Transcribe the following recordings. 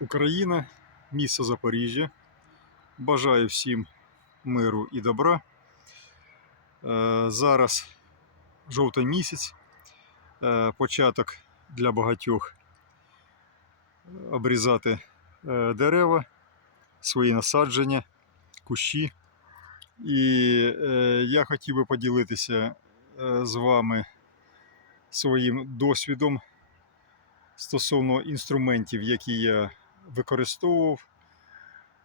Україна, місто Запоріжжя. Бажаю всім миру і добра. Е, Зараз жовтий місяць, е, початок для багатьох обрізати е, дерева, свої насадження, кущі. І я хотів би поділитися з вами своїм досвідом стосовно інструментів, які я використовував,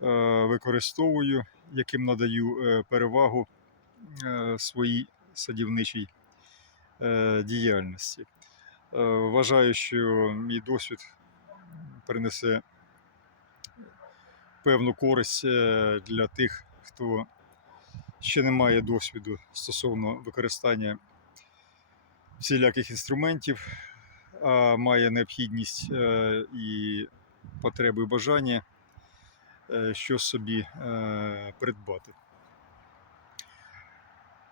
е, використовую, яким надаю е, перевагу е, своїй садівничій діяльності. Вважаю, що мій досвід принесе певну користь для тих, хто ще не має досвіду стосовно використання всіляких інструментів, а має необхідність і потреби і бажання е, щось собі е, придбати.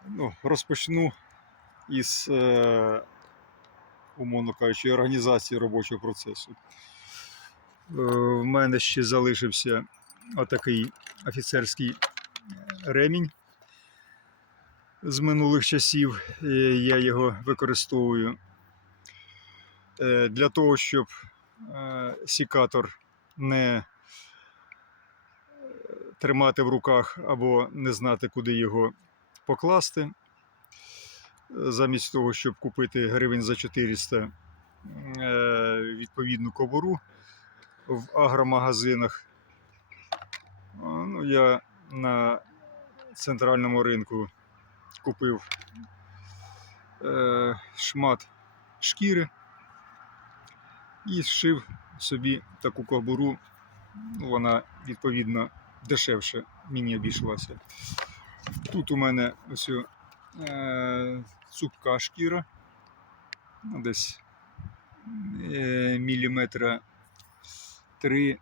Ну, розпочну із, е, умовно кажучи, організації робочого процесу. В мене ще залишився отакий офіцерський ремінь з минулих часів. Я його використовую для того, щоб сікатор не тримати в руках або не знати, куди його покласти. Замість того, щоб купити гривень за 400 е, відповідну кобуру в агромагазинах. Ну, я на центральному ринку купив е, шмат шкіри і зшив собі таку кобуру. Вона відповідно дешевше мені обійшлася. Тут у мене ось е, цупка шкіра, ну, десь е, міліметра три,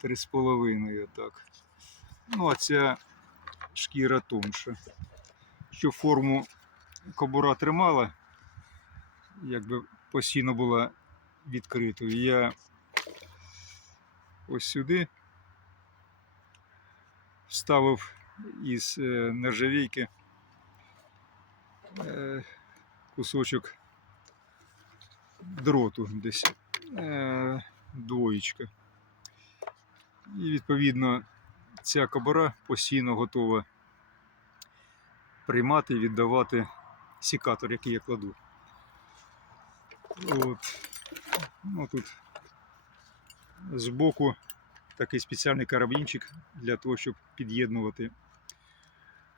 три з половиною, так. Ну, а ця шкіра тонша. Щоб форму кобура тримала, якби постійно була відкритою. Я ось сюди вставив із е, нержавійки е, кусочок дроту десь е, двоєчка. І відповідно ця кобура постійно готова приймати і віддавати сікатор, який я кладу. От. Ну, тут збоку такий спеціальний карабінчик для того, щоб під'єднувати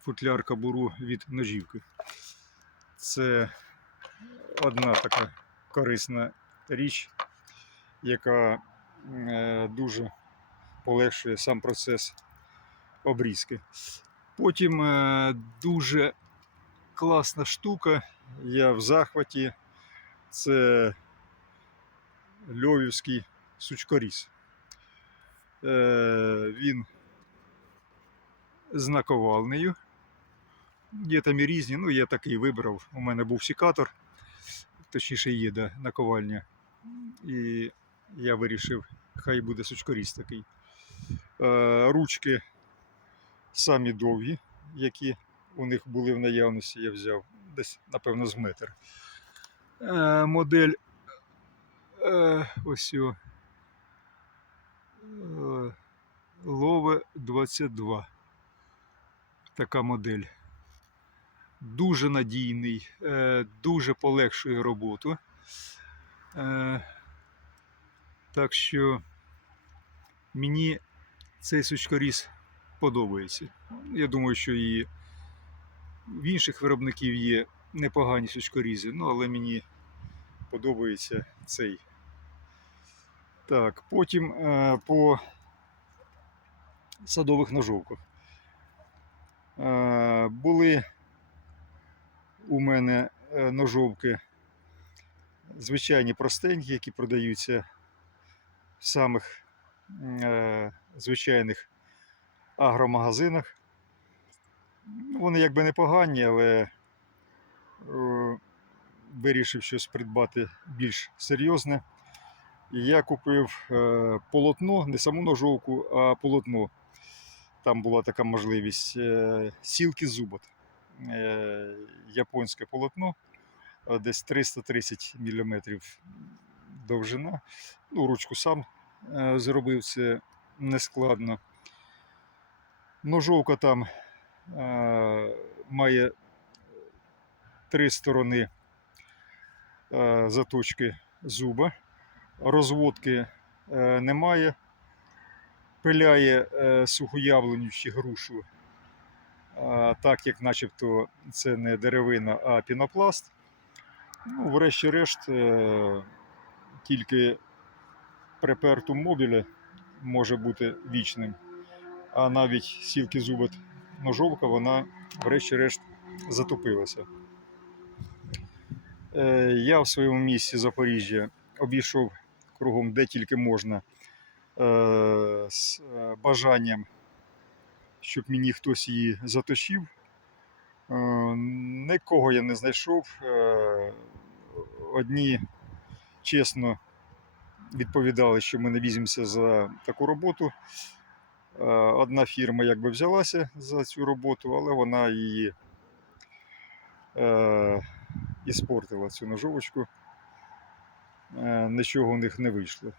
футляр кабуру від ножівки. Це одна така корисна річ, яка е, дуже полегшує сам процес обрізки. Потім е, дуже класна штука, я в захваті. Це льовівський сучкоріз. Е, він з наковальнею. Є там і різні, ну я такий вибрав. У мене був сікатор, точніше є да, наковальня. І я вирішив, хай буде сучкоріз такий. Е, ручки самі довгі, які у них були в наявності, я взяв десь, напевно, з метр. Е, модель ось о, е, Лове 22. Така модель. Дуже надійний, е, дуже полегшує роботу. Е, так що мені цей сучкоріз подобається. Я думаю, що і в інших виробників є непогані сучкорізи, ну але мені подобається цей. Так, потім е, по садових ножовках. Е, були у мене е, ножовки звичайні простенькі, які продаються в самих звичайних агромагазинах. Вони якби непогані, але вирішив щось придбати більш серйозне. Я купив е, полотно, не саму ножовку, а полотно. Там була така можливість. Е, сілки зубот. Е, японське полотно, десь 330 мм довжина. Ну, ручку сам зробив це нескладно. Ножовка там має три сторони заточки зуба, розводки е, немає, пиляє е, сухоявленю чи грушу, е, так як начебто це не деревина, а пінопласт. Ну, врешті-решт, тільки препертум мобіле може бути вічним, а навіть сілки зубот ножовка, вона врешті-решт затопилася. Я в своєму місті Запоріжжя обійшов кругом де тільки можна е, з е, бажанням, щоб мені хтось її заточив. Е, Нікого я не знайшов. Одні чесно відповідали, що ми не візьмемося за таку роботу. Одна фірма якби взялася за цю роботу, але вона її іспортила цю ножовочку. Е, Нічого у них не вийшло.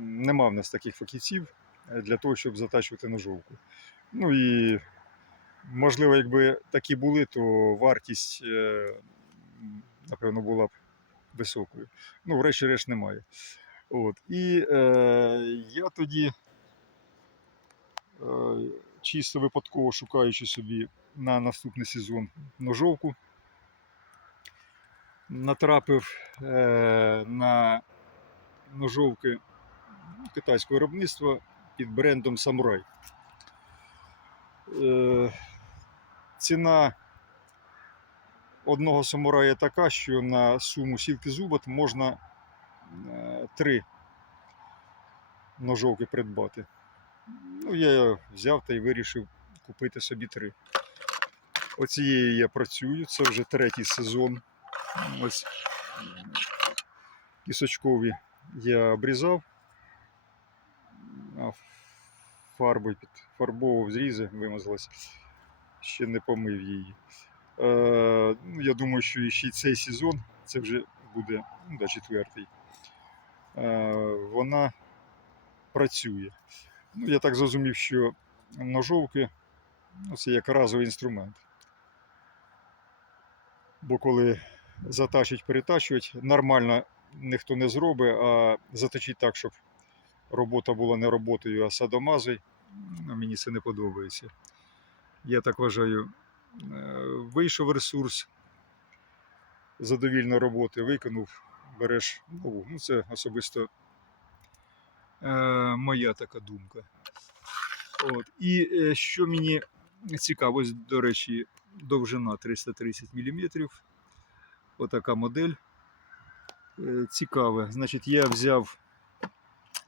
Нема в нас таких фахівців е, для того, щоб затачувати ножовку. Ну і можливо, якби такі були, то вартість, е, напевно, була б високою. Ну, врешті-решт немає. От. І е, я тоді е, чисто випадково шукаючи собі на наступний сезон ножовку, натрапив е, на ножовки китайського виробництва під брендом Samurai. Е, ціна одного самурая така, що на суму сілки зубот можна е, три ножовки придбати. Ну, я взяв та й вирішив купити собі три. Оцією я працюю, це вже третій сезон. Ось кісочкові я обрізав, а фарбою підфарбовував зрізи, вимазалась, ще не помив її. Е, ну, я думаю, що ще цей сезон, це вже буде ну, четвертий. Е, вона працює. Ну, я так зрозумів, що ножовки ну, це як разовий інструмент. Бо коли затачить, перетачувати, нормально ніхто не зробить, а заточить так, щоб робота була не роботою, а садомазою, мені це не подобається. Я так вважаю, е, вийшов ресурс задовільно роботи, виконав, береш нову. Ну, це особисто е, моя така думка. От. І е, що мені цікаво, до речі, довжина 330 мм. Отака модель. Е, Цікаве. Значить, я взяв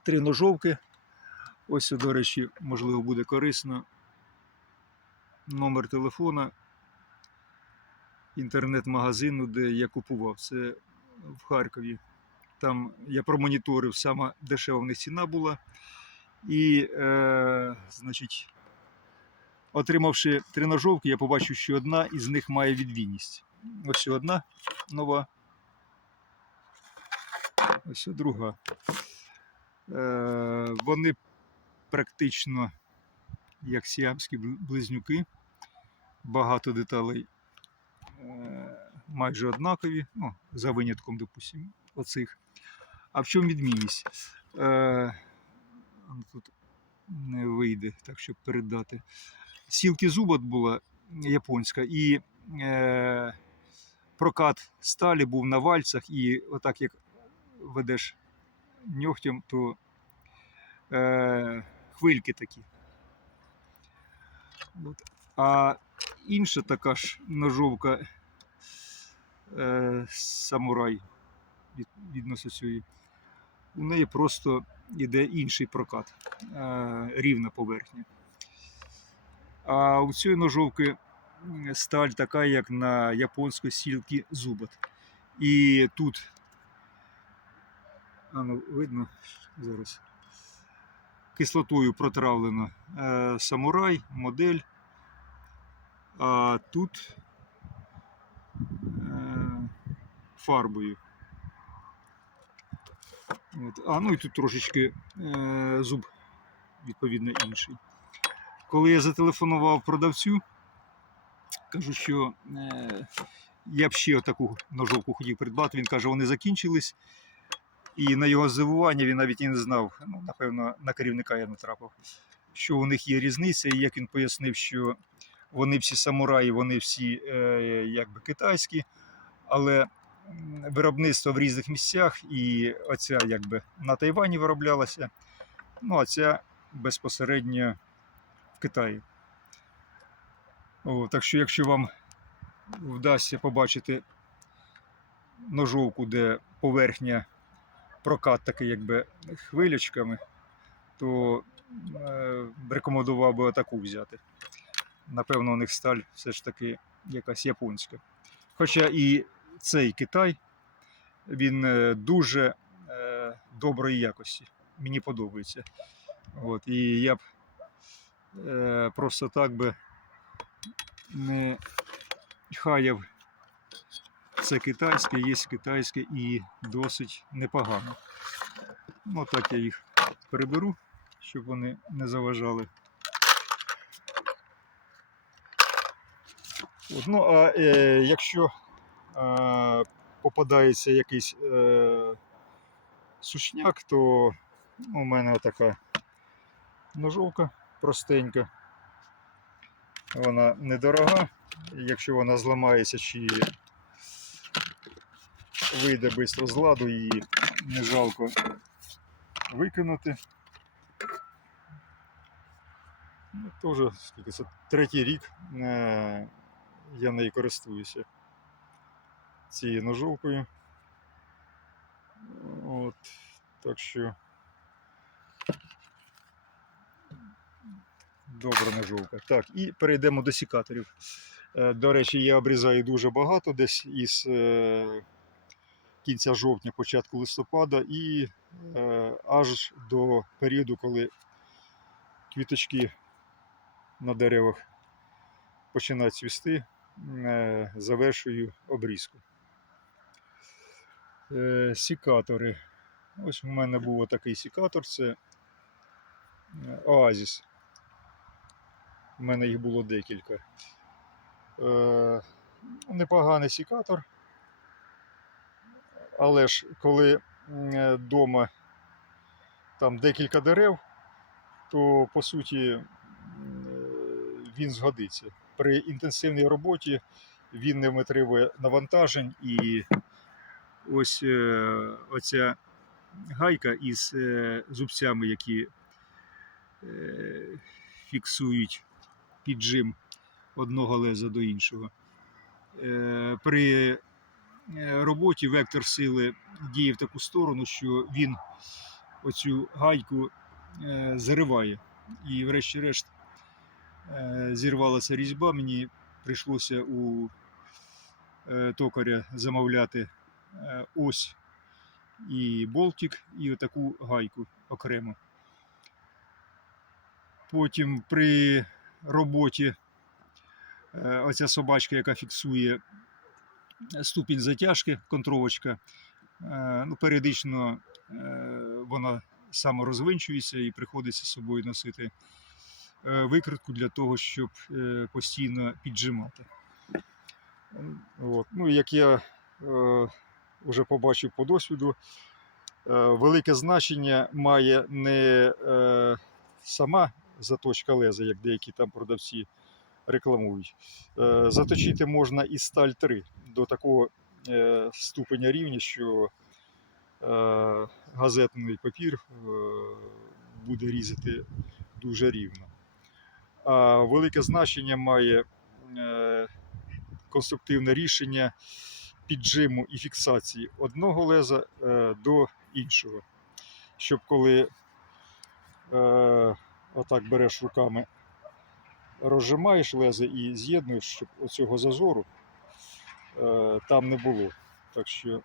три ножовки. Ось, до речі, можливо, буде корисно. Номер телефона інтернет-магазину, де я купував. Це в Харкові. Там я промоніторив, сама дешева в них ціна була. І, е, значить, отримавши три ножовки, я побачив, що одна із них має відмінність. Ось одна нова. Ось друга. Е, вони практично як сіамські близнюки. Багато деталей е, майже однакові, ну, за винятком, допустимо, оцих. А в чому відмінність? Е, ну, тут не вийде, так щоб передати. Сілки зубот була японська, і прокат сталі був на вальцах, і отак як ведеш ньогтем, то е, хвильки такі. От. А інша така ж ножовка е, самурай від, цієї, у неї просто йде інший прокат, е, рівна поверхня. А у цієї ножовки сталь така, як на японської сілки зубот. І тут ну, видно зараз. Кислотою протравлено е, самурай, модель. А тут е, фарбою. От. А ну і тут трошечки е, зуб, відповідно, інший. Коли я зателефонував продавцю, кажу, що е, я б ще таку ножовку хотів придбати. Він каже, вони закінчились. І на його здивування він навіть і не знав, ну, напевно, на керівника я натрапив, що у них є різниця, і як він пояснив, що вони всі самураї, вони всі е, якби китайські, але виробництво в різних місцях, і оця якби на Тайвані вироблялася, ну а ця безпосередньо в Китаї. О, так що, якщо вам вдасться побачити ножовку, де поверхня прокат такий якби хвилячками, то е, рекомендував би таку взяти. Напевно, у них сталь все ж таки якась японська. Хоча і цей Китай, він е, дуже е, доброї якості. Мені подобається. От, і я б е, просто так би не хаяв це китайське, є китайське і досить непогано. Ну, так я їх приберу, щоб вони не заважали. От, ну, а е, якщо е, попадається якийсь е, сушняк, то у мене така ножовка простенька. Вона недорога. Якщо вона зламається чи вийде швидко з ладу, її не жалко викинути. Ну, Теж третій рік е, я нею користуюся цією ножовкою. От, так що добра ножовка. Так, і перейдемо до сікаторів. Е, До речі, я обрізаю дуже багато, десь із е, кінця жовтня, початку листопада, і е, аж до періоду, коли квіточки на деревах починають цвісти, завершую обрізку. Сікатори. Ось у мене був такий сікатор, це Оазіс. У мене їх було декілька. Е, непоганий сікатор. Але ж коли вдома там декілька дерев, то по суті е, він згодиться. При інтенсивній роботі він не витримує навантажень і ось е, оця гайка із е, зубцями, які е, фіксують піджим одного леза до іншого. Е, При е, роботі вектор сили діє в таку сторону, що він оцю гайку е, зариває. І врешті-решт зірвалася різьба. Мені прийшлося у токаря замовляти ось і болтик, і отаку гайку окремо. Потім при роботі е, оця собачка, яка фіксує ступінь затяжки, контровочка, е, ну, періодично е, вона саморозвинчується і приходиться з собою носити викритку для того, щоб постійно піджимати. От. Ну, як я вже побачив по досвіду, велике значення має не сама заточка леза, як деякі там продавці рекламують. Е, Заточити можна і сталь 3 до такого е, ступеня рівня, що е, газетний папір буде різати дуже рівно. А велике значення має конструктивне рішення піджиму і фіксації одного леза до іншого. Щоб коли отак береш руками, розжимаєш лезе і з'єднуєш, щоб оцього зазору е, там не було. Так що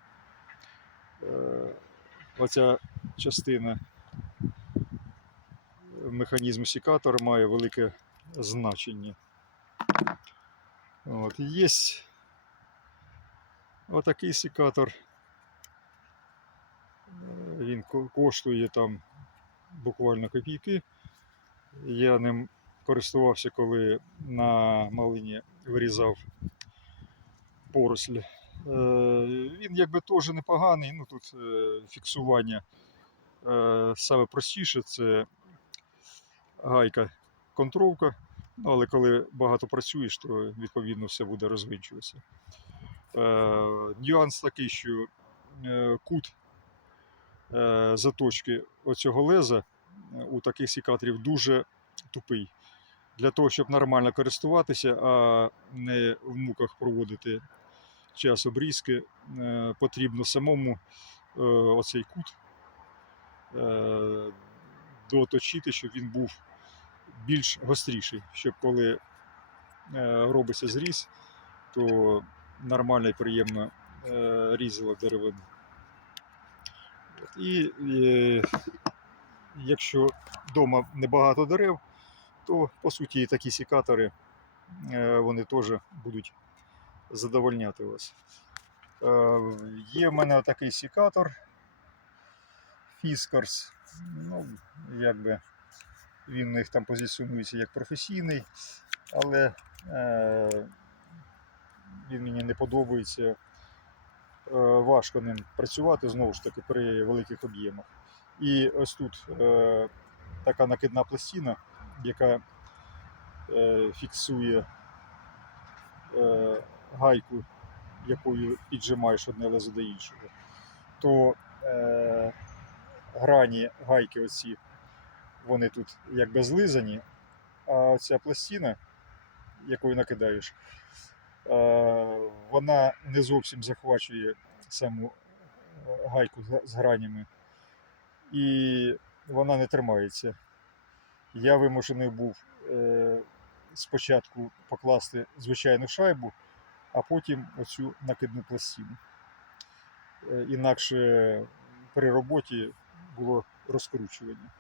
е, оця частина механізму секатора має велике значення. От, є отакий секатор. Е, Він коштує там буквально копійки. Я ним користувався, коли на малині вирізав поросль. Е, Він якби теж непоганий, ну тут е, фіксування е, саме простіше це гайка контровка. Ну, але коли багато працюєш, то відповідно все буде розвинчуватися. Нюанс такий, що кут заточки оцього леза у таких секаторів дуже тупий. Для того, щоб нормально користуватися, а не в муках проводити час обрізки, е, потрібно самому е, оцей кут е, доточити, щоб він був більш гостріший, щоб коли робиться зріз, то нормально і приємно різало деревину. І якщо вдома небагато дерев, то по суті такі секатори е, вони теж будуть задовольняти вас. Е, Є в мене такий секатор Fiskars. Ну, якби він у них там позиціонується як професійний, але е, він мені не подобається. Важко ним працювати знову ж таки при великих об'ємах. І ось тут е, така накидна пластина, яка е, фіксує е, гайку, якою піджимаєш одне лезо до іншого, то е, грані гайки оці, вони тут якби злизані, а оця пластина, якою накидаєш, е, вона не зовсім захвачує саму гайку з гранями. І вона не тримається. Я вимушений був е, спочатку покласти звичайну шайбу, а потім оцю накидну пластину. Е, інакше при роботі було розкручування.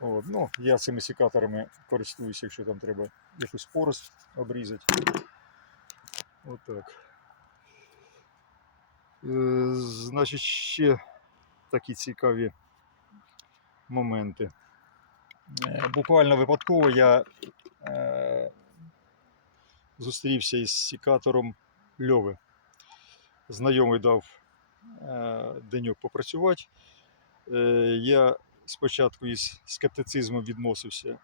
От, ну, я цими секаторами користуюся, якщо там треба якусь порость обрізати. Отак. Е, значить, ще такі цікаві моменти. Е, Буквально випадково я е, зустрівся із секатором Льови. Знайомий дав е, деньок попрацювати. Я спочатку із скептицизмом відносився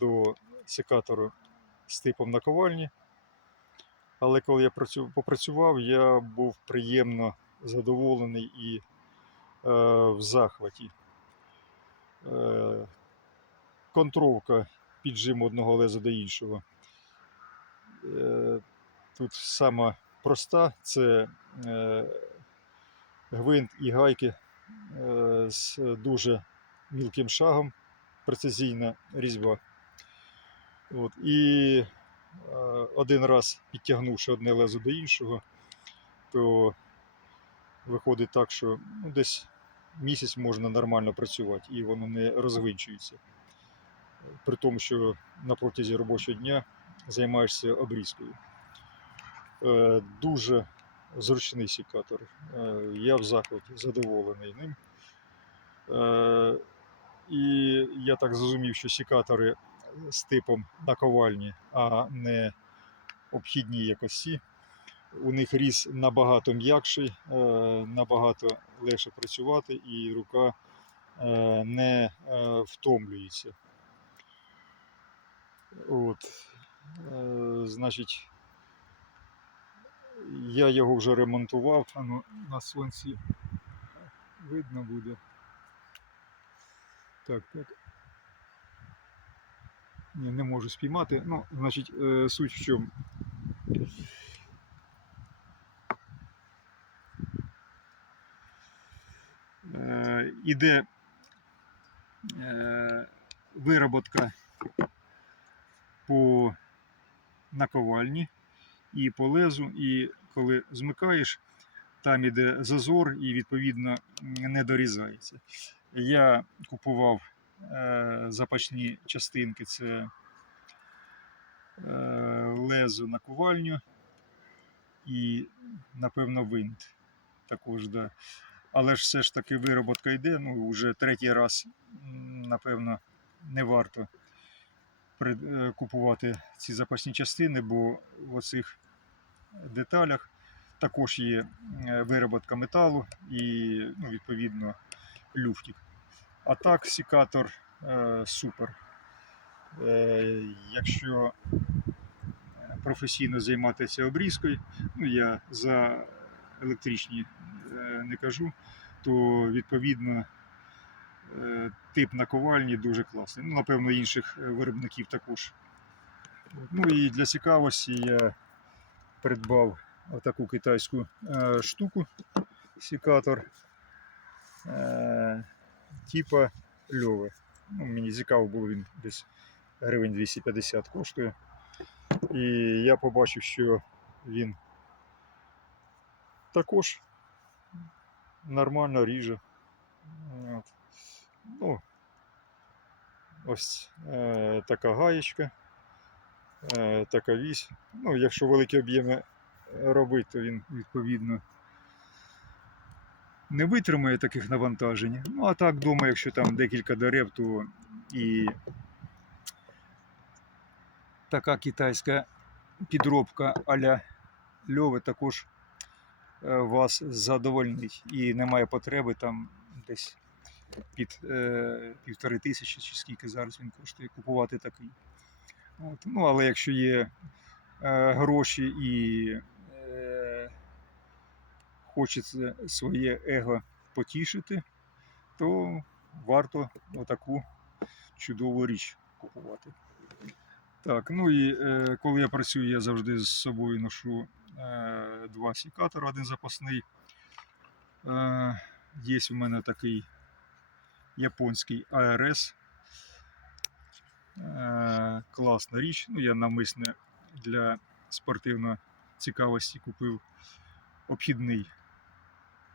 до секатору з типом наковальні. Але коли я попрацював, я був приємно задоволений і в захваті. Е, контровка піджим одного леза до іншого. Е, тут сама проста це е, гвинт і гайки е, з дуже мілким шагом, прецизійна різьба. От, і е, один раз підтягнувши одне лезо до іншого, то виходить так, що ну, десь місяць можна нормально працювати і воно не розвинчується. При тому, що на протязі робочого дня займаєшся обрізкою. Е, Дуже зручний секатор. Е, Я в захваті задоволений ним. Е, І я так зрозумів, що секатори з типом наковальні, а не обхідні якості. У них різ набагато м'якший, е, набагато легше працювати, і рука е, не е, втомлюється. От. Значить, я його вже ремонтував. А ну, на сонці видно буде. Так, так. Ні, не можу спіймати. Ну, значить, суть в чому. Іде е, вироботка по наковальні і по лезу, і коли змикаєш, там іде зазор і відповідно не дорізається. Я купував е, запасні частинки, це е, лезо наковальню і, напевно, винт також. Да. Але ж все ж таки вироботка йде. Ну, вже третій раз, напевно, не варто е, купувати ці запасні частини, бо в оцих деталях також є е, вироботка металу і, ну, відповідно, люфтик. А так, сікатор е, супер. Е, якщо професійно займатися обрізкою, ну я за електричні не кажу, то відповідно е, тип наковальні дуже класний. Ну, напевно, інших е, виробників також. Ну і для цікавості я придбав отаку китайську е, штуку, секатор типа льове. Ну, мені цікаво було він десь гривень 250 коштує. І я побачив, що він також нормально ріже. От. Ну, ось е, така гаєчка, е, така вісь. Ну, якщо великі об'єми робити, то він відповідно не витримає таких навантажень. Ну, а так вдома, якщо там декілька дерев, то і така китайська підробка а-ля льови також вас задовольнить. І немає потреби там десь під е, півтори тисячі чи скільки зараз він коштує купувати такий. От. Ну, але якщо є е, гроші і е, хочеться своє его потішити, то варто отаку чудову річ купувати. Так, ну і е, коли я працюю, я завжди з собою ношу е, два сікатора, один запасний. Е, є у мене такий японський АРС. Е, класна річ. Ну, я навмисне для спортивної цікавості купив обхідний,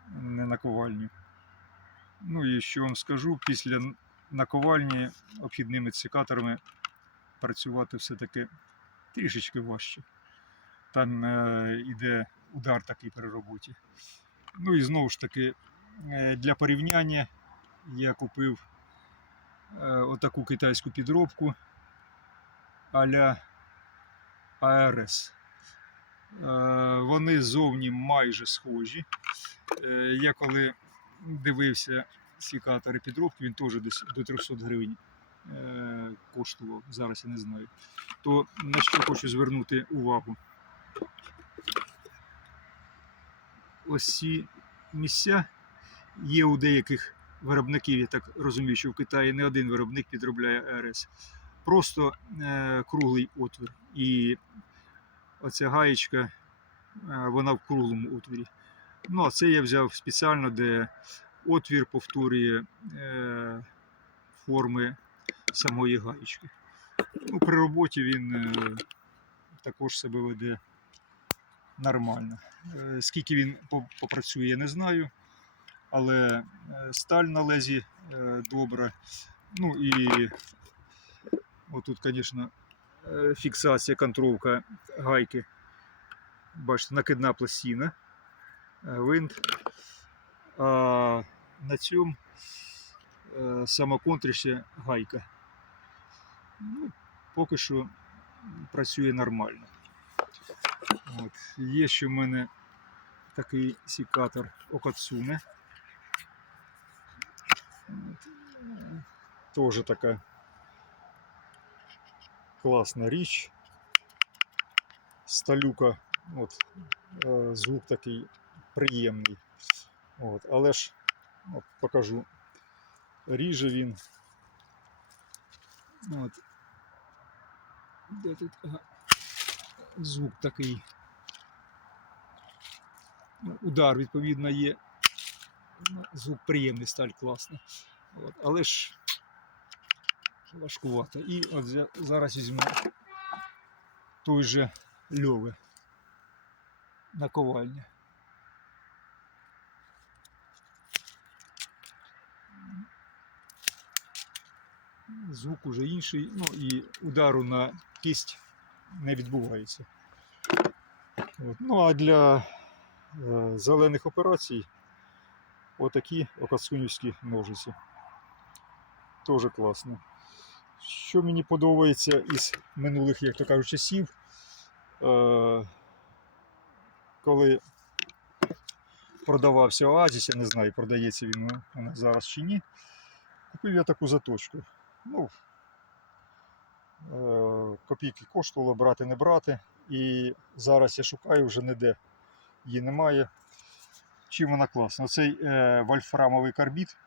не наковальню. Ну і що вам скажу, після наковальні обхідними цикаторами працювати все-таки трішечки важче. Там е, іде удар такий при роботі. Ну і знову ж таки, е, для порівняння я купив е, отаку китайську підробку а-ля АРС. Вони зовні майже схожі. Я коли дивився сікатори підробки, він теж десь до 300 гривень коштував, зараз я не знаю. То на що хочу звернути увагу. Ось ці місця є у деяких виробників, я так розумію, що в Китаї не один виробник підробляє АРС. Просто е, круглий отвір. І оця гаєчка, е, вона в круглому отворі. Ну, а це я взяв спеціально, де отвір повторює е, форми самої гаєчки. Ну, при роботі він е, також себе веде нормально. Е, скільки він попрацює, я не знаю. Але е, сталь на лезі е, добра. Ну і отут, звісно, фіксація, контролка гайки. Бачите, накидна пластина, винт. А на цьому е, самоконтріші гайка. Ну, поки що працює нормально. От. Є ще в мене такий сікатор Окацуне. Е, така класна річ. Сталюка, от, е, звук такий приємний. От, але ж от, покажу. Ріже він. От. Де тут? Ага звук такий. Ну, удар, відповідно, є. Ну, звук приємний, сталь класна. От. Але ж важкувато. І от зараз візьму той же льови на ковальня. Звук уже інший, ну і удару на кість не відбувається. От. Ну а для е, зелених операцій отакі окацунівські ножиці. Теж класно. Що мені подобається із минулих, як то кажуть, часів, е, коли продавався Оазіс, я не знаю, продається він зараз чи ні. Купив я таку заточку. Ну, копійки коштувало брати, не брати. І зараз я шукаю вже ніде її немає. Чим вона класна? Цей е, вольфрамовий карбід,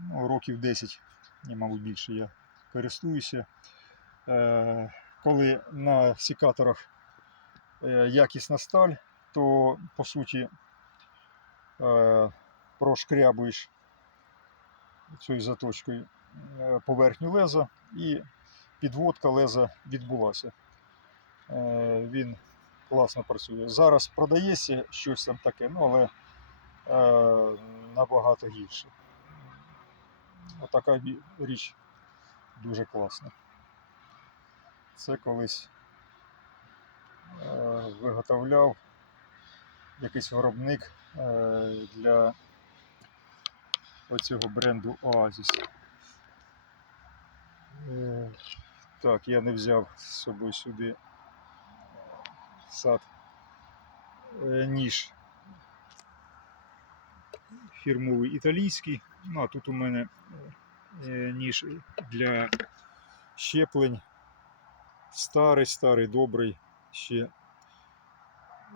ну, років 10, ні, мабуть, більше я користуюся. Е, коли на сікаторах е, якісна сталь, то по суті е, прошкрябуєш цією заточкою е, поверхню леза і підводка леза відбулася. Е, Він класно працює. Зараз продається щось там таке, ну але е, набагато гірше. Отака річ дуже класна. Це колись е, виготовляв якийсь виробник для оцього бренду. Е, Так, я не взяв з собою сюди сад е, ніж фірмовий італійський. Ну а тут у мене е, ніж для щеплень. Старий, старий, добрий, ще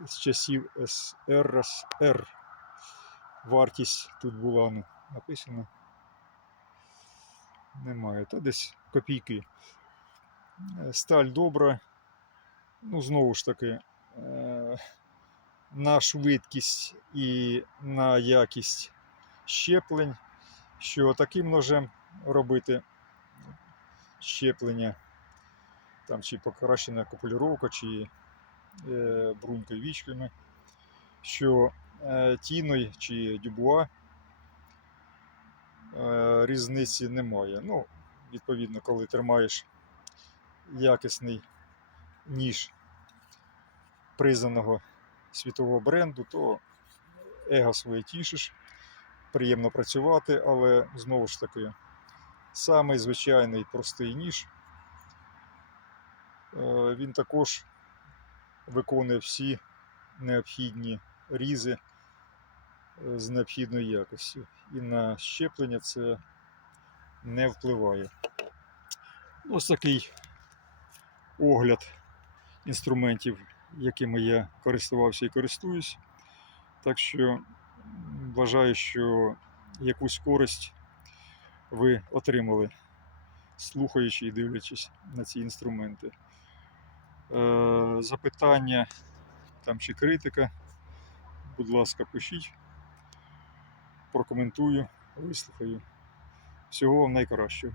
з часів СРСР. Вартість тут була ну, написано. Немає, та десь копійки. Е, Сталь добра. Ну, знову ж таки, е, на швидкість і на якість щеплень, що таким ножем робити щеплення, там чи покращена копулюровка, чи е, брунькою вічками, що е, тіною чи дюбуа е, різниці немає. Ну, відповідно, коли тримаєш якісний ніж признаного світового бренду, то его своє тішиш, приємно працювати, але знову ж таки, самий звичайний простий ніж. е, Він також виконує всі необхідні різи е, з необхідною якостю. І на щеплення це не впливає. Ось такий огляд інструментів, якими я користувався і користуюсь. Так що вважаю, що якусь користь ви отримали, слухаючи і дивлячись на ці інструменти. Е, запитання там чи критика, будь ласка, пишіть, прокоментую, вислухаю. Всього вам найкращого.